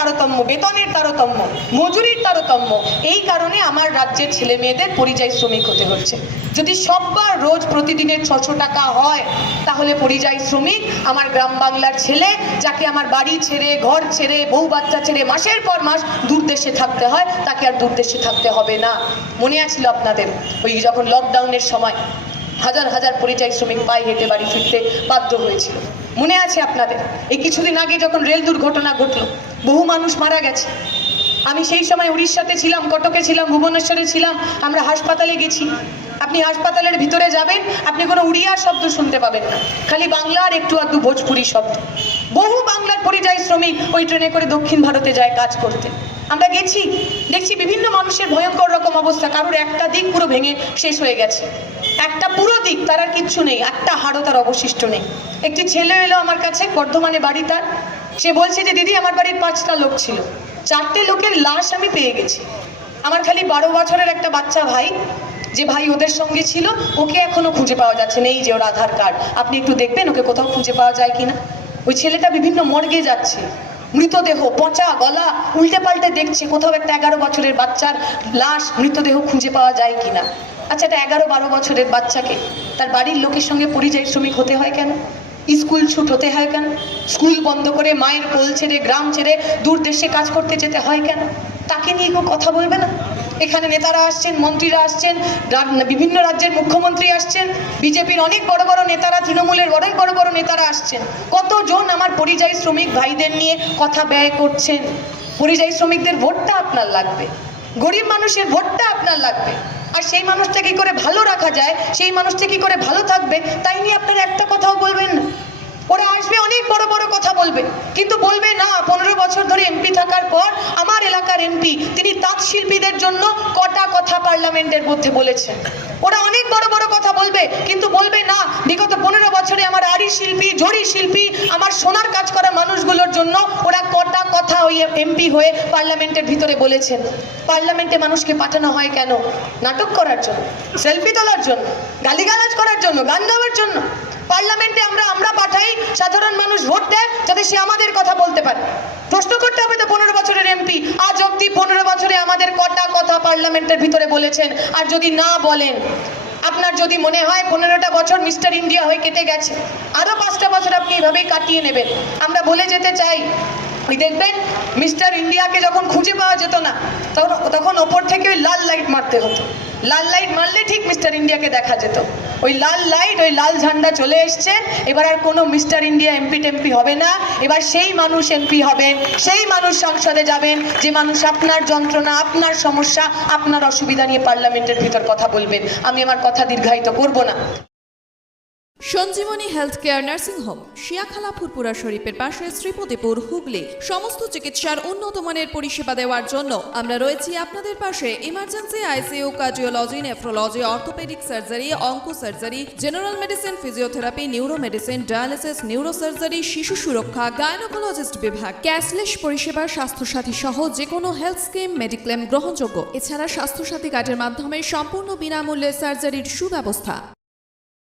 তারতম্য, বেতনের তারতম্য, মজুরির তারতম্য, এই কারণে আমার রাজ্যের ছেলে মেয়েদের পরিযায়ী শ্রমিক হতে হচ্ছে। যদি সববার রোজ প্রতিদিনের 600 টাকা হয়, তাহলে পরিযায়ী শ্রমিক আমার গ্রাম বাংলার ছেলে, যাকে আমার বাড়ি ছেড়ে, ঘর ছেড়ে, বউ বাচ্চা ছেড়ে মাসের পর মাস দূর দেশে থাকতে হয়, তাকে আর দূর দেশে থাকতে হবে না। মনে আছিল আপনাদের ওই যখন লকডাউনের সময় হাজার হাজার পরিযায়ী শ্রমিক পায়ে হেঁটে বাড়ি ফিরতে বাধ্য হয়েছিল, মনে আছে আপনাদের? এই কিছুদিন আগে যখন রেল দুর্ঘটনা ঘটলো, বহু মানুষ মারা গেছে। আমি সেই সময় উড়িষ্যাতে ছিলাম, কটকে ছিলাম, ভুবনেশ্বরে ছিলাম। আমরা হাসপাতালে গেছি। আপনি হাসপাতালের ভিতরে যাবেন, আপনি কোনো উড়িয়া শব্দ শুনতে পাবেন না, খালি বাংলার একটু আধটু ভোজপুরি শব্দ। বহু বাংলার পরিযায়ী শ্রমিক ওই ট্রেনে করে দক্ষিণ ভারতে যায় কাজ করতে। আমরা গেছি, দেখছি বিভিন্ন মানুষের ভয়ঙ্কর রকম অবস্থা। কারোর একটা দিক পুরো ভেঙে শেষ হয়ে গেছে, একটা পুরো দিক তার আর কিচ্ছু নেই, একটা হাড়ও তার অবশিষ্ট নেই। একটি ছেলে এলো আমার কাছে, বর্ধমানে বাড়ি তার। সে বলছে যে দিদি, আমার বাড়ির 5টা লোক ছিল, 4টে লোকের লাশ আমি পেয়ে গেছি। আমার খালি 12 বছরের একটা বাচ্চা ভাই, যে ভাই ওদের সঙ্গে ছিল, ওকে এখনো খুঁজে পাওয়া যাচ্ছে না। এই যে ওর আধার কার্ড, আপনি একটু দেখবেন ওকে কোথাও খুঁজে পাওয়া যায় কিনা। ওই ছেলেটা বিভিন্ন মর্গে যাচ্ছে, মৃতদেহ, পচা গলা উল্টে পাল্টে দেখছে কোথাও একটা 11 বছরের বাচ্চার লাশ, মৃতদেহ খুঁজে পাওয়া যায় কিনা। আচ্ছা, একটা 11-12 বছরের বাচ্চাকে তার বাড়ির লোকের সঙ্গে পরিযায়ী শ্রমিক হতে হয় কেন? স্কুল ছুট হতে হয় কেন? স্কুল বন্ধ করে মায়ের কোল ছেড়ে, গ্রাম ছেড়ে দূর দেশে কাজ করতে যেতে হয় কেন? তাকে নিয়ে কেউ কথা বলবে না? এখানে নেতারা আসছেন, মন্ত্রীরা আসছেন, বিভিন্ন রাজ্যের মুখ্যমন্ত্রী আসছেন, বিজেপির অনেক বড় বড় নেতারা, তৃণমূলের অনেক বড় বড় নেতারা আসছেন। কতজন আমার পরিযায়ী শ্রমিক ভাইদের নিয়ে কথা ব্যয় করছেন। পরিযায়ী শ্রমিকদের ভোটটা আপনার লাগবে, গরিব মানুষের ভোটটা আপনার লাগবে। আর সেই মানুষটা কি করে ভালো রাখা যায়, সেই মানুষটা কি করে ভালো থাকবে, তাই নিয়ে আপনারা একটা কথাও বলবেন না। ওরা আসবে, অনেক বড় বড় কথা বলবে, কিন্তু বলবে না 15 বছর ধরে এমপি থাকার পর আমার এলাকার এমপি তিনি তাঁত শিল্পীদের জন্য কটা কথা পার্লামেন্টের মধ্যে বলেছেন। ওরা অনেক বড় বড় কথা বলবে, কিন্তু বলবে না বিগত 15 বছরে আমার আড়ি শিল্পী, ঝড়ি শিল্পী, আমার সোনার কাজ করা মানুষগুলোর জন্য ওরা কটা কথা ওই এমপি হয়ে পার্লামেন্টের ভিতরে বলেছেন। পার্লামেন্টে মানুষকে পাঠানো হয় কেন? নাটক করার জন্য, সেলফি তোলার জন্য, গালিগালাজ করার জন্য, গান গাওয়ার জন্য। পার্লামেন্টে আমরা পাঠাই, সাধারণ মানুষ ভোট দেয় যাতে সে আমাদের কথা বলতে পারে। প্রশ্ন করতে হবে তো 15 বছরের এমপি আজ অব্দি 15 বছরে আমাদের কটা কথা পার্লামেন্টের ভিতরে বলেছেন। আর যদি না বলেন, আপনার যদি মনে হয় 15টা বছর মিস্টার ইন্ডিয়া হয়ে কেটে গেছে, আরো 5টা বছর আপনি এভাবেই কাটিয়ে নেবেন, আমরা বলে যেতে চাই, দেখবেন মিস্টার ইন্ডিয়াকে যখন খুঁজে পাওয়া যেত না, তখন ওপর থেকে ওই লাল লাইট মারতে হতো। লাল লাইট মারলে ঠিক মিস্টার ইন্ডিয়াকে দেখা যেত। ওই লাল লাইট, ওই লাল ঝান্ডা চলে এসছে। এবার আর কোনো মিস্টার ইন্ডিয়া এমপি টেমপি হবে না। এবার সেই মানুষ এমপি হবেন, সেই মানুষ সংসদে যাবেন, যে মানুষ আপনার যন্ত্রণা, আপনার সমস্যা, আপনার অসুবিধা নিয়ে পার্লামেন্টের ভিতর কথা বলবেন। আমি আমার কথা দীর্ঘায়িত করব না। Sanjeevani health care nursing home, Shiakhala Furfura শরীফের পাশে, শ্রীপতিপুর, হুগলি। সমস্ত চিকিৎসার উন্নত মানের পরিষেবা দেওয়ার জন্য আমরা রয়েছি আপনাদের পাশে। Emergency, ICU, cardiology, nephrology, orthopaedic surgery, onco surgery, general medicine, physiotherapy, neuro medicine, dialysis, neuro surgery, শিশু সুরক্ষা, গাইনোকোলজিস্ট বিভাগ, ক্যাশলেস পরিষেবা, স্বাস্থ্যসাথী সহ যে কোনো হেলথ স্কিম, মেডিক্লেম গ্রহণযোগ্য। এছাড়া স্বাস্থ্যসাথী কার্ডের মাধ্যমে সম্পূর্ণ বিনামূল্যে সার্জারির সুব্যবস্থা।